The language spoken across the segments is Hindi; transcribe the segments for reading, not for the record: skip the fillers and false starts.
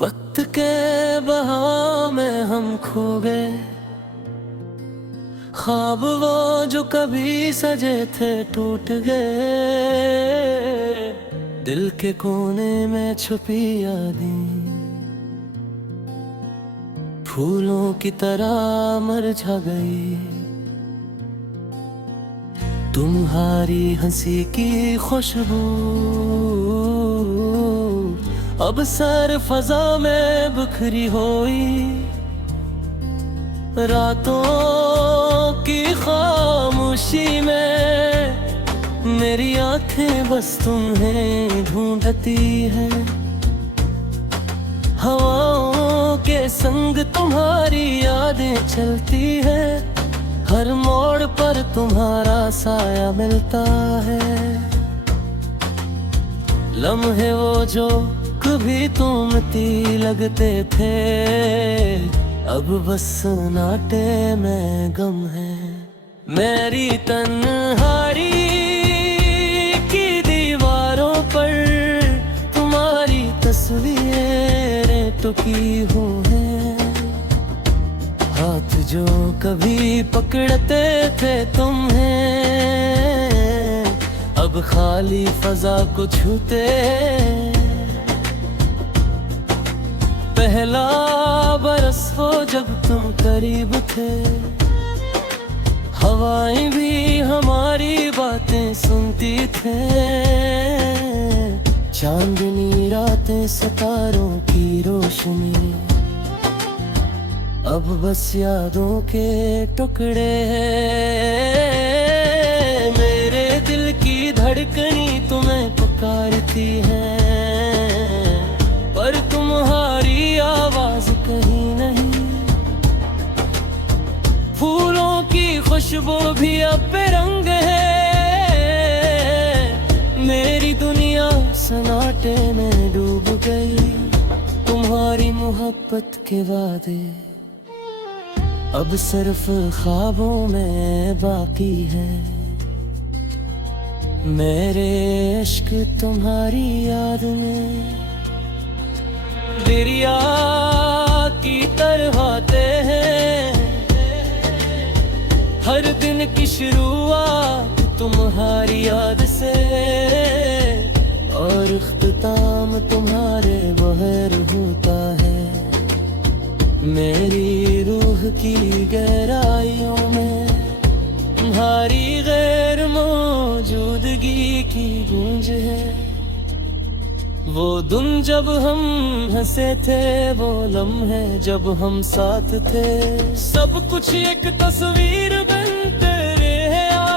वक्त के बहाव में हम खो गए, ख्वाब वो जो कभी सजे थे टूट गए। दिल के कोने में छुपी यादें फूलों की तरह मुरझा गई। तुम्हारी हंसी की खुशबू अब सर फजा में बिखरी हुई। रातों की खामोशी में मेरी आंखें बस तुम्हें ढूंढती है। हवाओं के संग तुम्हारी यादें चलती है, हर मोड़ पर तुम्हारा साया मिलता है। लम्हे वो जो कभी तुमती लगते थे, अब बस नाटे में गम है। मेरी तन्हाई की दीवारों पर तुम्हारी तस्वीरें टुकी हुई हैं। हाथ जो कभी पकड़ते थे तुम्हें, अब खाली फजा को छूते। पहला बरस हो जब तुम करीब थे, हवाएं भी हमारी बातें सुनती थे। चांदनी रातें सितारों की रोशनी, अब बस यादों के टुकड़े हैं। मेरे दिल की धड़कनी तुम्हें पुकारती है, पर तुम्हारी आवाज कहीं नहीं। फूलों की खुशबू भी अब बेरंग है, मेरी दुनिया सन्नाटे में डूब गई। तुम्हारी मोहब्बत के वादे अब सिर्फ ख्वाबों में बाकी है। मेरे इश्क तुम्हारी याद में दरिया की तरह आते हैं। हर दिन की शुरुआत तुम्हारी याद से, और इख्तिताम तुम्हारे बगैर होता है। मेरी रूह की गहराइयों में तुम्हारी गैर मौजूदगी की गूंज है। वो दिन जब हम हंसे थे, वो लम्हे जब हम साथ थे। सब कुछ एक तस्वीर बनते रहा,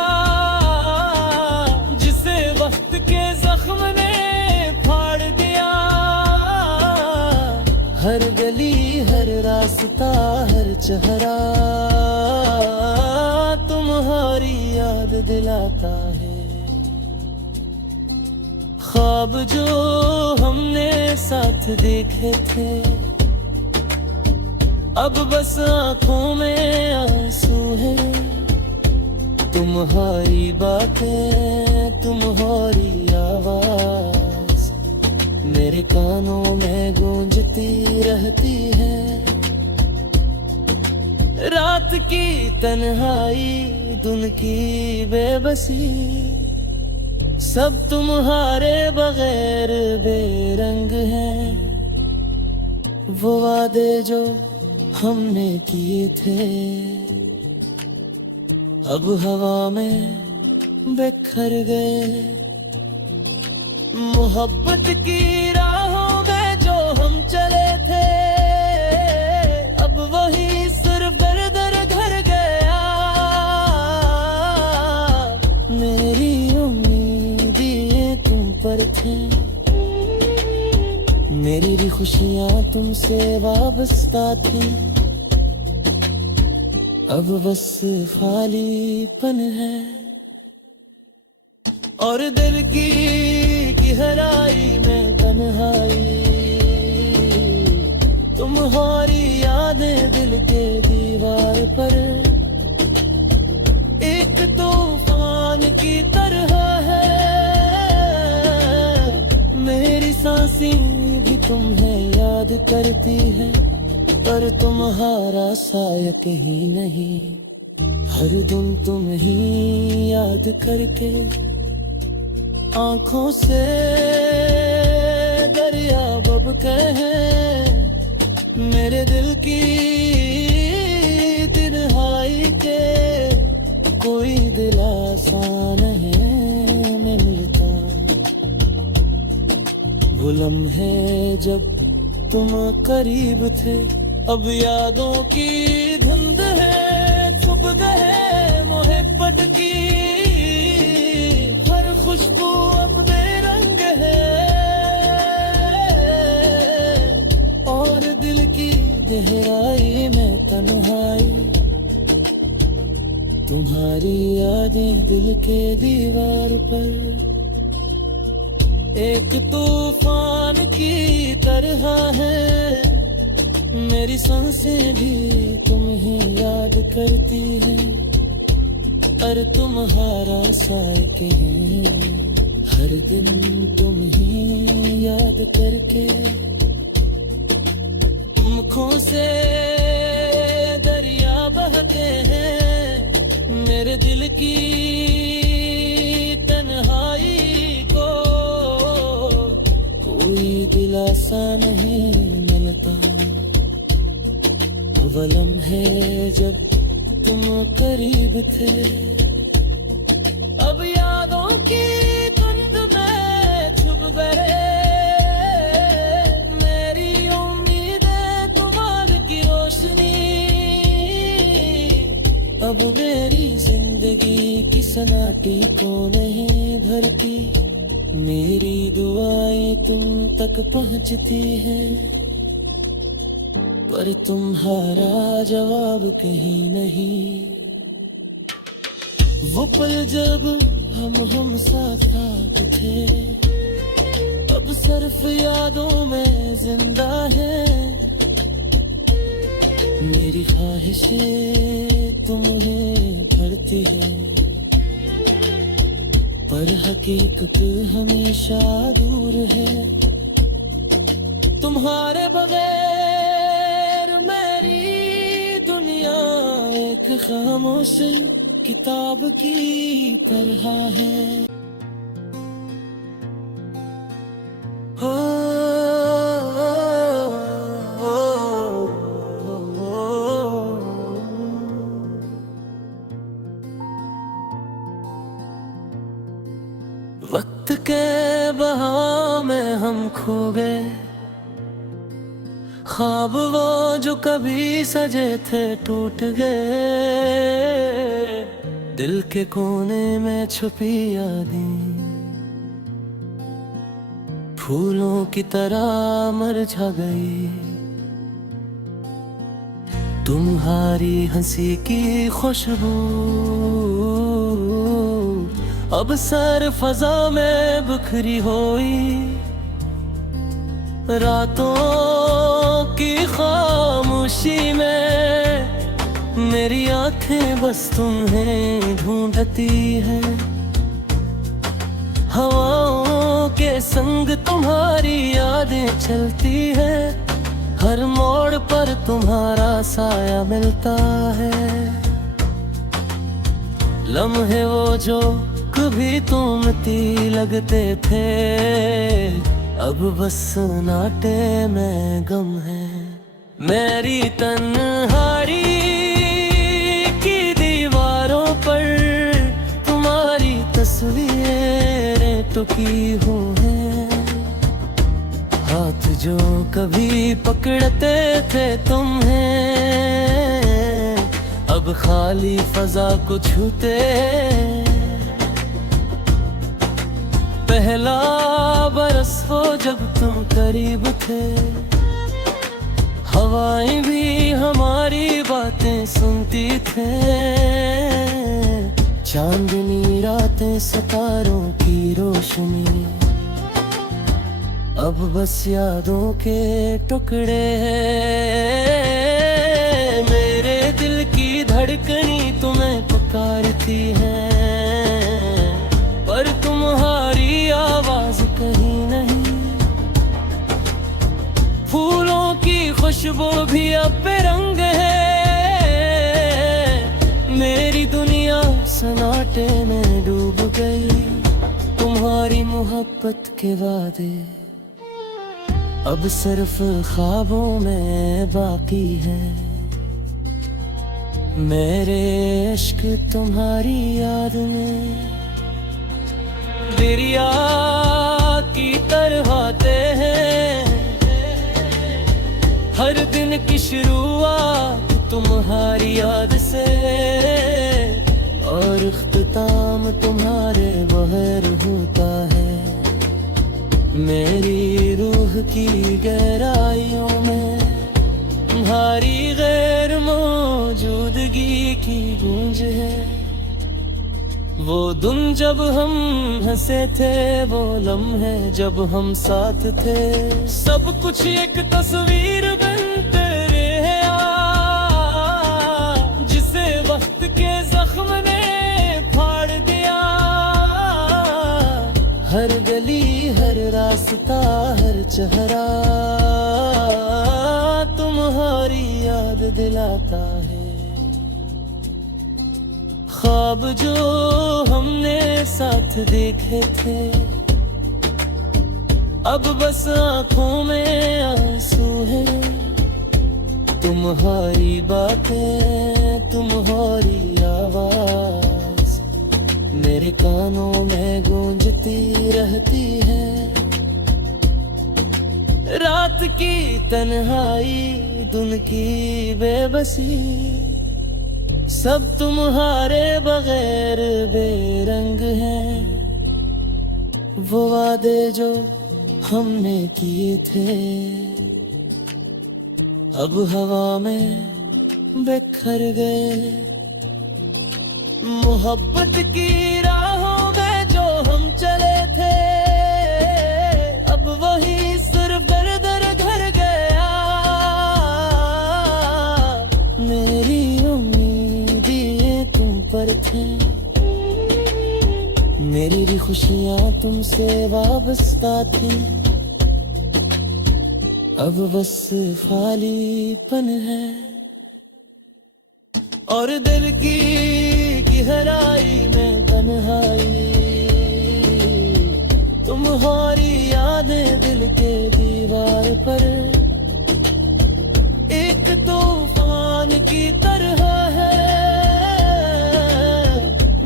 जिसे वक्त के जख्म ने फाड़ दिया। हर गली, हर रास्ता, हर चेहरा तुम्हारी याद दिलाता है। ख्वाब जो हमने साथ देखे थे, अब बस आंखों में आंसू हैं। तुम्हारी बातें, तुम्हारी आवाज मेरे कानों में गूंजती रहती है। रात की तन्हाई, दिन की बेबसी, सब तुम्हारे बगैर बेरंग हैं। वो वादे जो हमने किए थे, अब हवा में बिखर गए। मोहब्बत की राहों में जो हम चले थे, अब वही सिर्फ दर घर गया। मेरी पर थे, मेरी भी खुशियां तुमसे वाबस्ता थी। अब बस खालीपन है, और दिल की गहराई में तन्हाई। तुम्हारी यादें दिल के दीवार पर एक तूफान की तरह है। मेरी सांसें भी तुम्हें याद याद करती है, पर तुम्हारा साया कहीं नहीं। हर दिन तुम ही याद करके आंखों से दरिया बबके हैं। मेरे दिल की तन्हाई के कोई दिलासा नहीं मिलता। वो लम्हे जब तुम करीब थे, अब यादों की धुंध है, छुप गए मोहब्बत की हर खुशबू अब बेरंग है। और दिल की गहराई में तन्हाई, तुम्हारी यादें दिल के दीवार पर एक तूफान की तरह है। मेरी सांसें भी तुम ही याद करती है, पर तुम्हारा साया कहीं। हर दिन तुम ही याद करके आँखों से दरिया बहते हैं। मेरे दिल की तन्हाई को कोई दिलासा नहीं मिलता। वो लम्हे जब तुम करीब थे, अब यादों की धुंध में छुप गए मेरी उम्मीदें, तुम्हारी की रोशनी अब मेरी जिंदगी की सन्नाटे को नहीं भरती। मेरी दुआएं तुम तक पहुंचती है, पर तुम्हारा जवाब कहीं नहीं। वो पल जब हम साथ साथ थे, अब सिर्फ यादों में जिंदा है। मेरी ख्वाहिशें तुम्हें भरती है, पर हकीकत हमेशा दूर है। तुम्हारे बगैर मेरी दुनिया एक खामोश किताब की तरह है। हो वक्त के बहाव में हम खो गए, ख्वाब वो जो कभी सजे थे टूट गए। दिल के कोने में छुपी यादें फूलों की तरह मुरझा गई। तुम्हारी हंसी की खुशबू अब सर फजा में बिखरी हुई। रातों की खामोशी में मेरी आंखें बस तुम्हें ढूंढती हैं। हवाओं के संग तुम्हारी यादें चलती है, हर मोड़ पर तुम्हारा साया मिलता है। लम्हे वो जो कभी तुमती लगते थे, अब बस नाटे में गम है। मेरी तन्हाई की दीवारों पर तुम्हारी तस्वीरें टुकी हुई हैं। हाथ जो कभी पकड़ते थे तुम्हें, अब खाली फजा को छूते। पहला बरस वो जब तुम करीब थे, हवाएं भी हमारी बातें सुनती थे। चांदनी रातें सितारों की रोशनी, अब बस यादों के टुकड़े हैं। मेरे दिल की धड़कनी तुम्हें पुकारती है, पर तुम्हारी आवाज कहीं नहीं। फूलों खुशबू भी अब बेरंग है। मेरी दुनिया सन्नाटे में डूब गई, तुम्हारी मोहब्बत के वादे अब सिर्फ ख्वाबों में बाकी है। मेरे इश्क तुम्हारी याद में दरिया की तरह आते हैं। हर दिन की शुरुआत तुम्हारी याद से, और इख्तिताम तुम्हारे बगैर होता है। मेरी रूह की गहराइयों में तुम्हारी गैर मौजूदगी की गूंज है। वो दिन जब हम हंसे थे, वो लम्हे जब हम साथ थे, सब कुछ एक तस्वीर बनते रहा, जिसे वक्त के जख्म ने फाड़ दिया। हर गली, हर रास्ता, हर चेहरा तुम्हारी याद दिलाता है। ख्वाब जो हमने साथ देखे थे, अब बस आंखों में आंसू है। तुम्हारी बातें, तुम्हारी आवाज मेरे कानों में गूंजती रहती है। रात की तन्हाई, दिन की बेबसी, सब तुम्हारे बगैर बेरंग हैं। वो वादे जो हमने किए थे, अब हवा में बिखर गए। मोहब्बत की राहों में जो हम चले थे, अब वही सिर्फ दर घर गया। मेरी उम्मीदें तुम पर थे, मेरी भी खुशियां तुमसे वाबस्ता थी। अब बस खालीपन है, और दिल की गहराई में तन्हाई। तुम्हारी यादें दिल के दीवार पर एक तूफान की तरह है।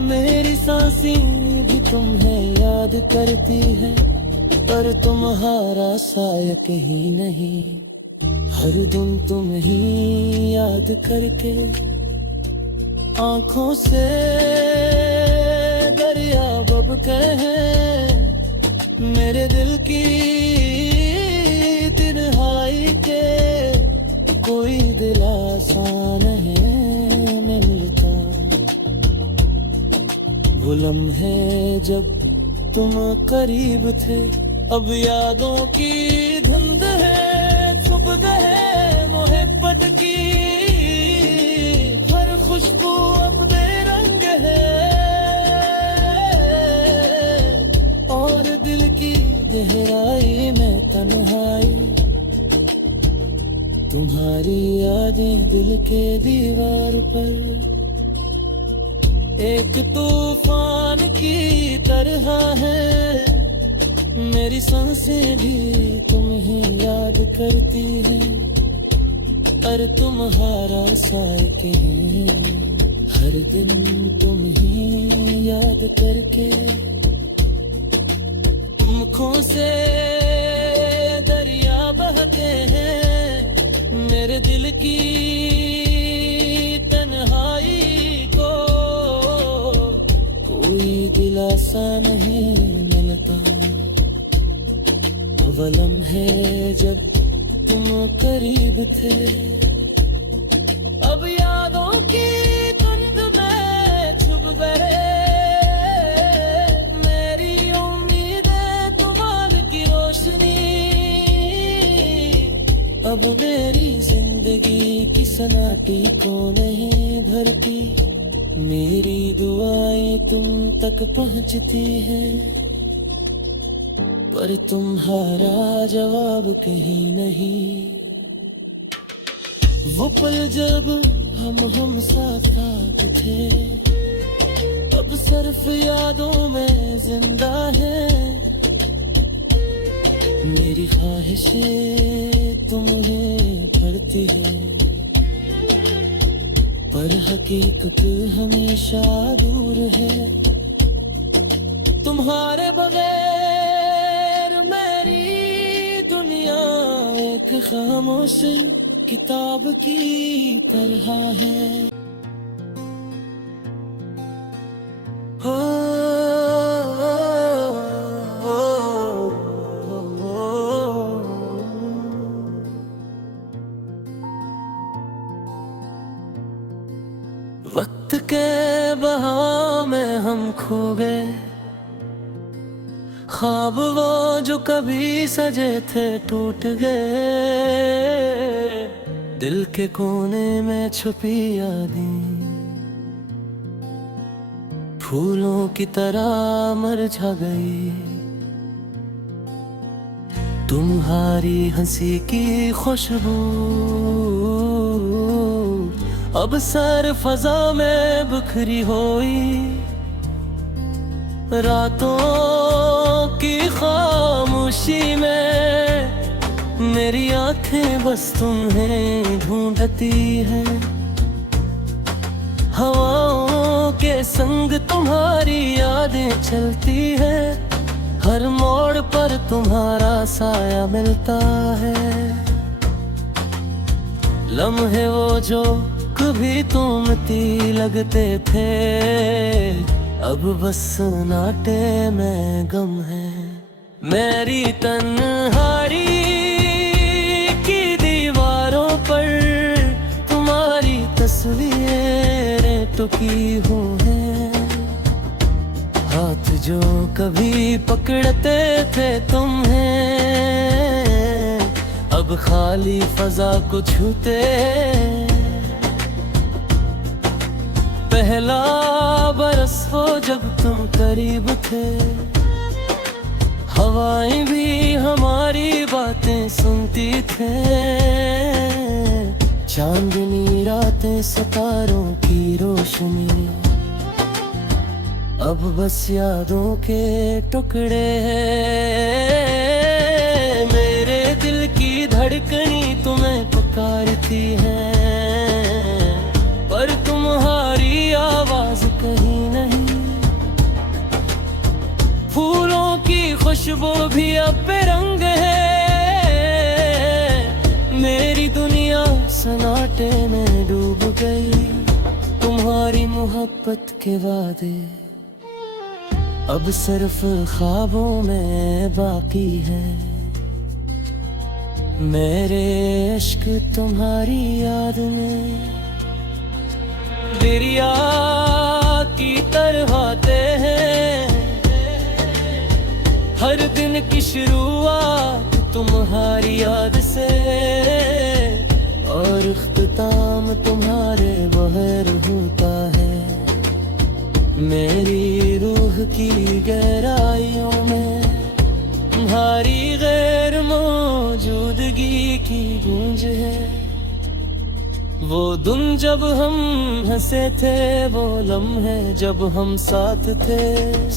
मेरी सांसें भी तुम्हें याद करती है, पर तुम्हारा साया कहीं नहीं। हर दिन तुम ही याद करके आंखों से दरिया बबके हैं। मेरे दिल की तन्हाई के कोई दिलासा नहीं मिलता। वो लम्हे जब तुम करीब थे, अब यादों की धुंध है, छुप गए मोहब्बत की। हर खुशबू अब बेरंग है, और दिल की गहराई में तन्हाई। तुम्हारी यादें दिल के दीवार पर एक तूफान की तरह है। मेरी सांसें भी तुम ही याद करती हैं, पर तुम्हारा साया कहीं। हर दिन तुम ही याद करके आँखों से दरिया बहते हैं। मेरे दिल की तन्हाई को कोई दिलासा नहीं मिलता। वो लम्हे जब तुम करीब थे, अब यादों की धुंध में छुप गए। मेरी उम्मीदें तुम्हारी की रोशनी अब मेरी जिंदगी की सन्नाटी को नहीं भरती। मेरी दुआएं तुम तक पहुंचती हैं, पर तुम्हारा जवाब कहीं नहीं। वो पल जब हम साथ साथ थे, अब सिर्फ यादों में जिंदा है। मेरी ख्वाहिशें तुम्हें भरती है, पर हकीकत हमेशा दूर है। तुम्हारे बगैर मेरी दुनिया एक खामोश किताब की तरह है। हो, वक्त के बहाव में हम खो गए, ख्वाब वो जो कभी सजे थे टूट गए। दिल के कोने में छुपी यादें फूलों की तरह मुरझा गई। तुम्हारी हंसी की खुशबू अब सर फजा में बिखरी हुई। रातों की खामोशी में मेरी आंखें बस तुम्हें ढूंढती है। हवाओं के संग तुम्हारी यादें चलती है, हर मोड़ पर तुम्हारा साया मिलता है। लम्हे वो जो कभी तुमती लगते थे, अब बस नाटे में गम है। मेरी तन्हाई की दीवारों पर तुम्हारी तस्वीरें टुकी हुई हैं। हाथ जो कभी पकड़ते थे तुम्हें, अब खाली फजा को छूते। पहला बरस हो जब तुम करीब थे, हवाएं भी हमारी बातें सुनती थे। चांदनी रातें सितारों की रोशनी, अब बस यादों के टुकड़े हैं। मेरे दिल की धड़कनी तुम्हें पुकारती है, पर तुम्हारी आवाज कहीं नहीं। फूलों की खुशबू भी अब बेरंग है, मेरी दुनिया सन्नाटे में डूब गई। तुम्हारी मोहब्बत के वादे अब सिर्फ ख्वाबों में बाकी है। मेरे इश्क तुम्हारी याद में दरिया की तरह आते हैं। हर दिन की शुरुआत तुम्हारी याद से, और इख्तिताम तुम्हारे बगैर होता है। मेरी रूह की गहराइयों में तुम्हारी गैर मौजूदगी की गूंज है। वो दिन जब हम हंसे थे, वो लम्हे जब हम साथ थे।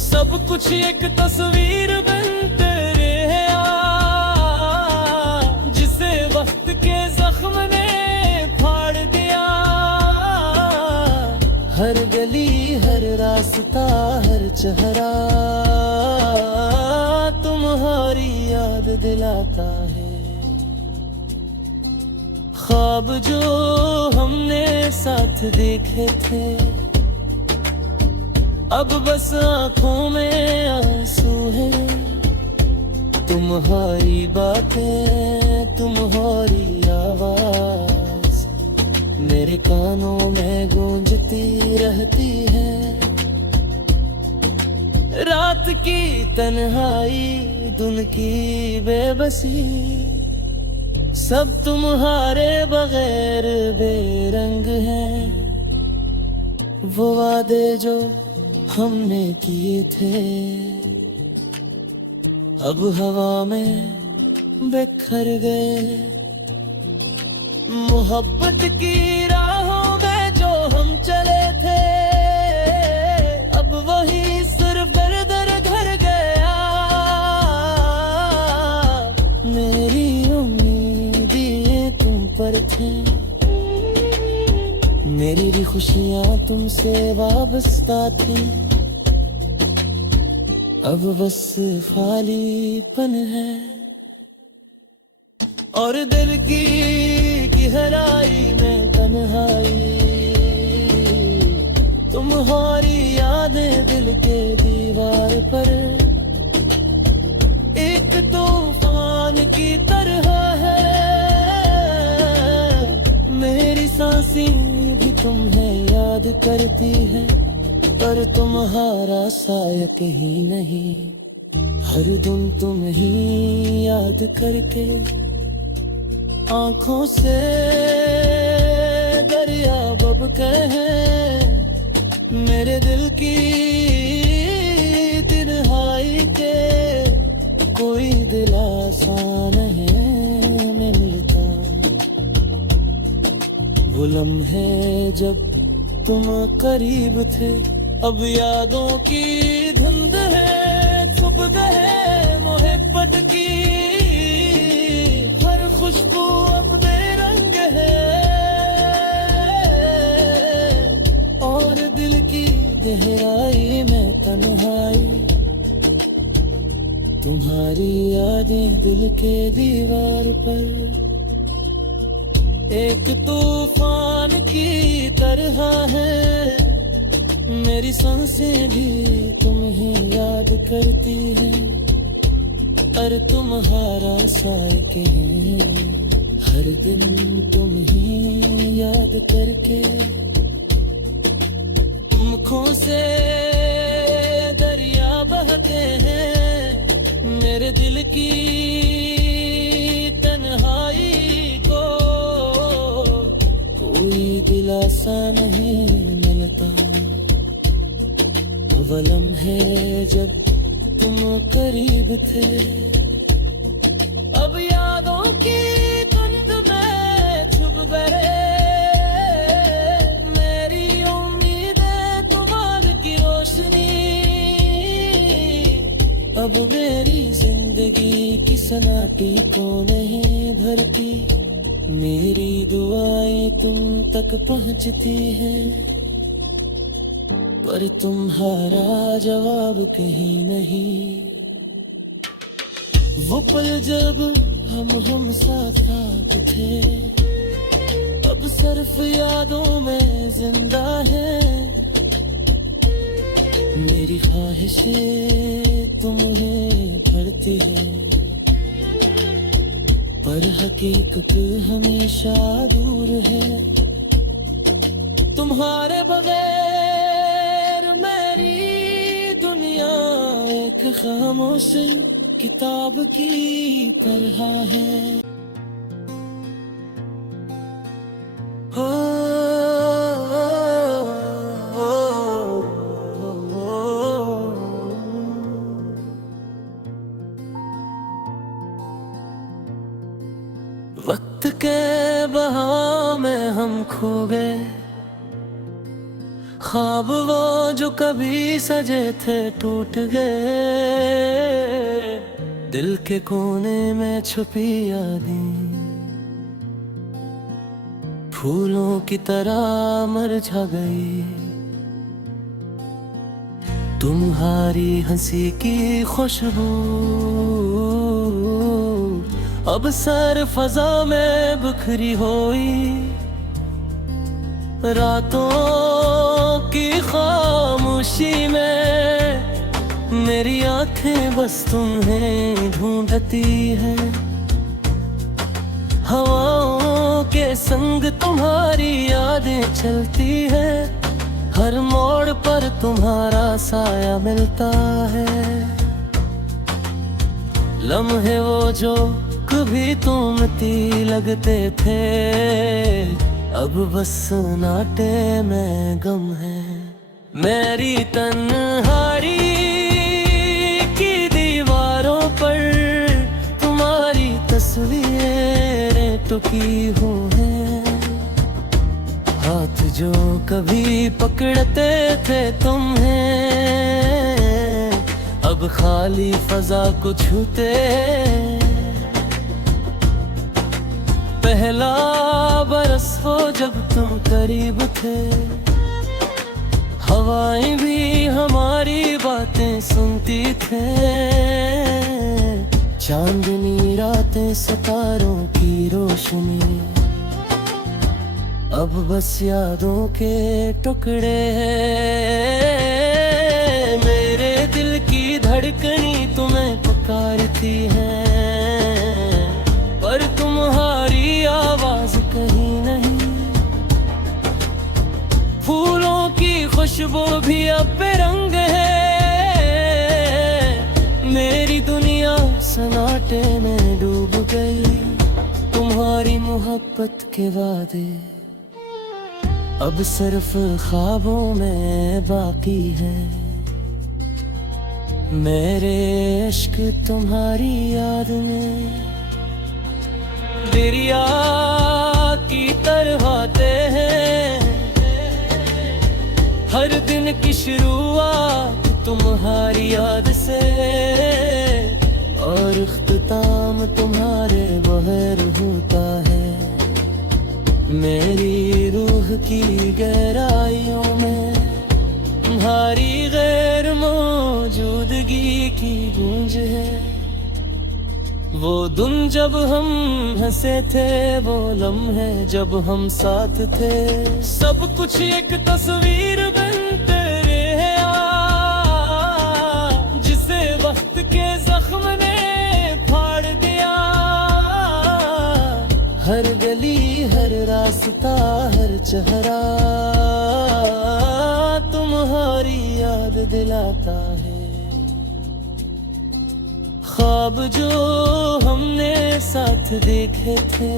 सब कुछ एक तस्वीर बनते रहा, जिसे वक्त के जख्म ने फाड़ दिया। हर गली, हर रास्ता, हर चेहरा तुम्हारी याद दिलाता है। ख्वाब जो हमने साथ देखे थे, अब बस आंखों में आंसू है। तुम्हारी बातें, तुम्हारी आवाज मेरे कानों में गूंजती रहती है। रात की तन्हाई, दिन की बेबसी, सब तुम्हारे बगैर बेरंग हैं। वो वादे जो हमने किए थे, अब हवा में बिखर गए। मोहब्बत की राहों में जो हम चले थे, अब वही सिर्फ दर घर गया। मेरी उम्मीदें तुम पर थे, मेरी भी खुशियां तुमसे वाबस्ता थी। अब बस खालीपन है और दिल की गहराई में तन्हाई। तुम्हारी यादें दिल के दीवार पर एक तूफान की तरह है। मेरी सांसें भी तुम्हें याद करती है, पर तुम्हारा साया कहीं नहीं। हर दिन तुम ही याद करके आंखों से दरिया बबके हैं। मेरे दिल की तन्हाई के कोई दिलासा नहीं मिलता। वो लम्हे जब तुम करीब थे, अब यादों की धुंध है, छुप गए मोहब्बत की। हर खुशबू अब बेरंग है और दिल की गहराई में तन्हाई। तुम्हारी यादें दिल के दीवार पर एक तूफान की तरह है। मेरी सांसें भी तुम्हें याद करती हैं, पर तुम्हारा साया कहीं। हर दिन तुम ही याद करके आँखों से दरिया बहते हैं। मेरे दिल की तन्हाई को कोई दिलासा नहीं मिलता। वो लम्हे जब तुम करीब थे, अब यादों की धुंध में छुप गए। मेरी उम्मीदें तुम्हारी की रोशनी अब मेरी जिंदगी की सनाटी को नहीं भरती। मेरी दुआएं तुम तक पहुंचती हैं, पर तुम्हारा जवाब कहीं नहीं। वो पल जब हम साथ साथ थे, अब सिर्फ यादों में जिंदा है। मेरी ख्वाहिशें तुम्हें भरती हैं, पर हकीकत हमेशा दूर है। तुम्हारे बगैर मेरी दुनिया एक खामोश किताब की तरह है। हो, वक्त के बहाव में हम खो गए, ख्वाब वो जो कभी सजे थे टूट गए। दिल के कोने में छुपी यादें फूलों की तरह मुरझा गई। तुम्हारी हंसी की खुशबू अब सर फजा में बिखरी हुई। रातों की खामोशी में मेरी आंखें बस तुम्हें ढूंढती है। हवाओं के संग तुम्हारी यादें चलती है, हर मोड़ पर तुम्हारा साया मिलता है। लम्हे वो जो कभी तुमती लगते थे, अब बस नाटे में गम है। मेरी तन्हाई की दीवारों पर तुम्हारी तस्वीरें टुकी हुई हैं। हाथ जो कभी पकड़ते थे तुम्हें, अब खाली फजा को छूते। पहला बरस वो जब तुम करीब थे, हवाएं भी हमारी बातें सुनती थे। चांदनी रातें सितारों की रोशनी, अब बस यादों के टुकड़े हैं। मेरे दिल की धड़कनी तुम्हें पुकारती है, पर तुम्हारी आवाज कहीं नहीं। फूलों की खुशबू भी अब बेरंग है, मेरी दुनिया सन्नाटे में डूब गई। तुम्हारी मोहब्बत के वादे अब सिर्फ ख्वाबों में बाकी है। मेरे इश्क तुम्हारी याद में दरिया की तरह आते हैं। हर दिन की शुरुआत तुम्हारी याद से, और इख्तिताम तुम्हारे बगैर होता है। मेरी रूह की गहराइयों में तुम्हारी गैर मौजूदगी की गूंज है। वो दिन जब हम हंसे थे, वो लम्हे जब हम साथ थे। सब कुछ एक तस्वीर बनते रहा, जिसे वक्त के जख्म ने फाड़ दिया। हर गली, हर रास्ता, हर चेहरा तुम्हारी याद दिलाता है। ख्वाब जो हमने साथ देखे थे,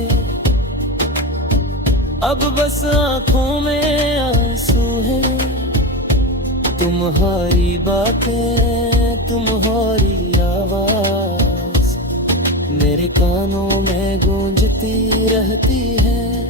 अब बस आंखों में आंसू हैं। तुम्हारी बातें, तुम्हारी आवाज मेरे कानों में गूंजती रहती है।